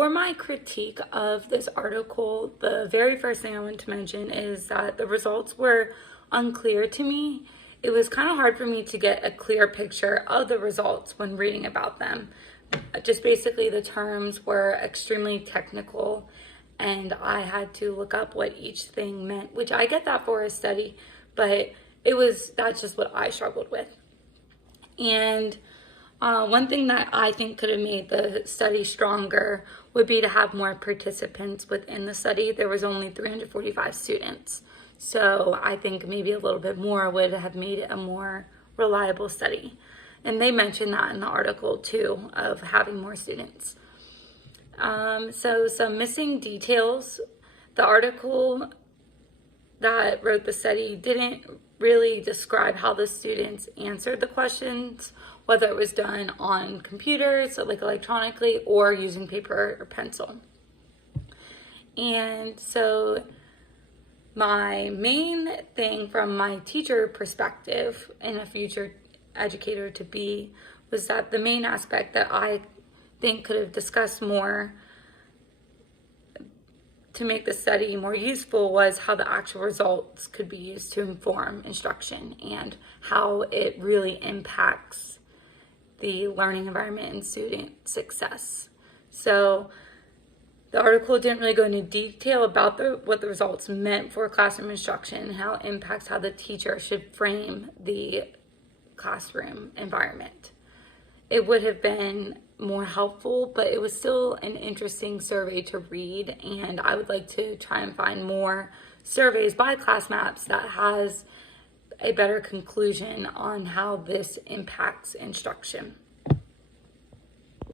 for my critique of this article, the very first thing I want to mention is that the results were unclear to me. It was kind of hard for me to get a clear picture of the results when reading about them. Just basically the terms were extremely technical and I had to look up what each thing meant, which I get that for a study, but that's just what I struggled with. And one thing that I think could have made the study stronger would be to have more participants within the study. There was only 345 students. So I think maybe a little bit more would have made it a more reliable study. And they mentioned that in the article too, of having more students. So some missing details. The article that wrote the study didn't really describe how the students answered the questions, whether it was done on computers, so like electronically, or using paper or pencil. And so my main thing from my teacher perspective and a future educator to be was that the main aspect that I think could have discussed more to make the study more useful was how the actual results could be used to inform instruction and how it really impacts the learning environment and student success. So the article didn't really go into detail about what the results meant for classroom instruction and how it impacts how the teacher should frame the classroom environment. It would have been more helpful, but it was still an interesting survey to read, and I would like to try and find more surveys by class maps that has a better conclusion on how this impacts instruction.